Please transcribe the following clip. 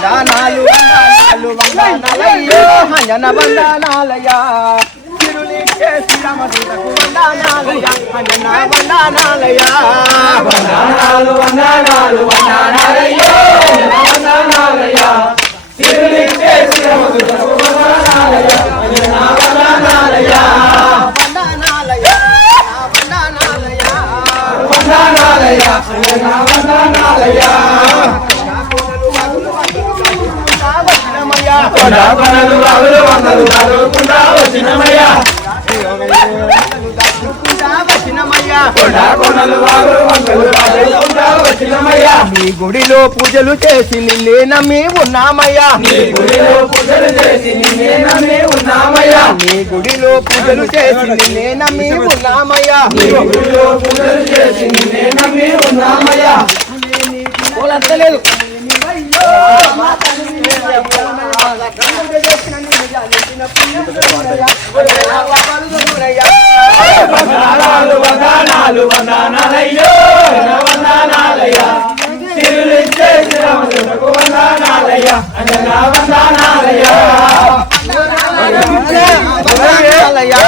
వందనాలు వందనాలు వందనాలయ్యో అంజన వందనాలయ్యా తిరులిచ్చే శ్రీరామదూతకు వందనాలయ్యా అంజన వందనాలయ్యా వందనాలు వందనాలు వందనాలయ్యో వందనాలయ్యా తిరులిచ్చే శ్రీరామదూతకు వందనాలయ్యా అంజన వందనాలయ్యా వందనాలయ్యా వందనాలయ్యా వందనాలయ్యా అంజన వందనాలయ్యా కొండలు బాగులు వందలు చదువుకుంటా వచ్చినమయ్యా కొండలు బాగులు వందలు చదువుకుంటా వచ్చినమయ్యా నీ గుడిలో పూజలు చేసి నిన్నే నమ్మి ఉన్నామయ్యా నీ గుడిలో పూజలు చేసి నిన్నే నమ్మి ఉన్నామయ్యా నీ గుడిలో పూజలు చేసి నిన్నే నమ్మి ఉన్నామయ్యా నీ గుడిలో పూజలు చేసి నిన్నే నమ్మి ఉన్నామయ్యా లేదు వందనాలు వందనాలయ్యో వందనాలయ్యా తిరులిచ్చే శ్రీరామదూతకు వందనాలయ్యా అంజన వందనాలయ్యా వందనాలయ్యా